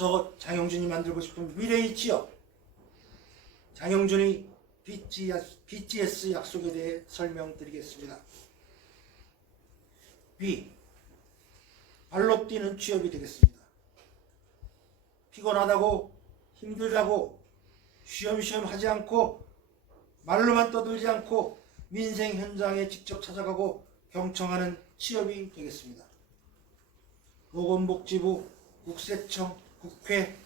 저 장영준이 만들고 싶은 미래의 취업. 장영준의 BTS 약속에 대해 설명드리겠습니다. B. 발로 뛰는 취업이 되겠습니다. 피곤하다고 힘들다고 쉬엄쉬엄 하지 않고 말로만 떠들지 않고 민생 현장에 직접 찾아가고 경청하는 취업이 되겠습니다. 보건복지부, 국세청, 국회,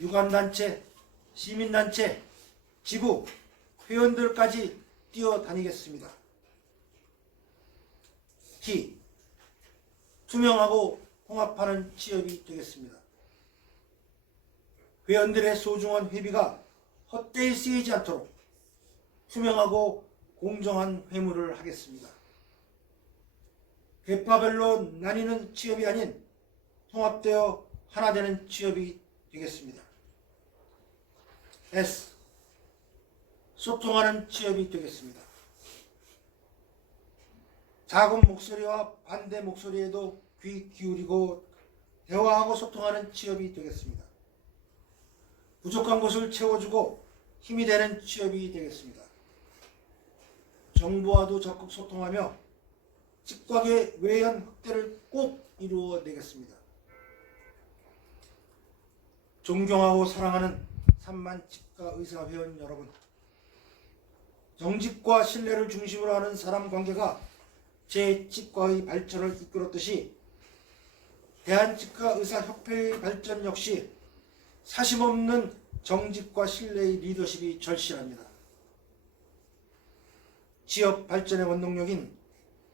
유관단체, 시민단체, 지부, 회원들까지 뛰어다니겠습니다. T. 투명하고 통합하는 취업이 되겠습니다. 회원들의 소중한 회비가 헛되이 쓰이지 않도록 투명하고 공정한 회무를 하겠습니다. 계파별로 나뉘는 취업이 아닌 통합되어 하나 되는 취업이 되겠습니다. S. 소통하는 취업이 되겠습니다. 작은 목소리와 반대 목소리에도 귀 기울이고 대화하고 소통하는 취업이 되겠습니다. 부족한 곳을 채워주고 힘이 되는 취업이 되겠습니다. 정부와도 적극 소통하며 직각의 외연 확대를 꼭 이루어내겠습니다. 존경하고 사랑하는 3만 치과 의사 회원 여러분, 정직과 신뢰를 중심으로 하는 사람 관계가 제 치과의 발전을 이끌었듯이 대한치과 의사협회의 발전 역시 사심없는 정직과 신뢰의 리더십이 절실합니다. 지역 발전의 원동력인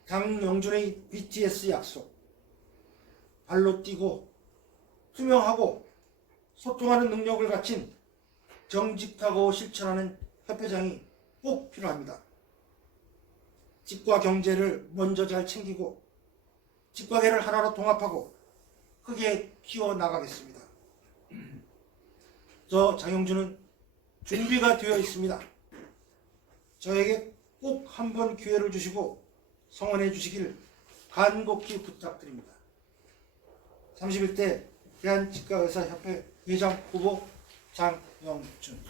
강영준의 BTS 약속 발로 뛰고 투명하고 소통하는 능력을 갖춘 정직하고 실천하는 협회장이 꼭 필요합니다. 집과 경제를 먼저 잘 챙기고 집과계를 하나로 통합하고 크게 키워 나가겠습니다. 저 장영준은 준비가 되어 있습니다. 저에게 꼭 한번 기회를 주시고 성원해 주시길 간곡히 부탁드립니다. 31대 대한치과의사협회 회장 후보 장영준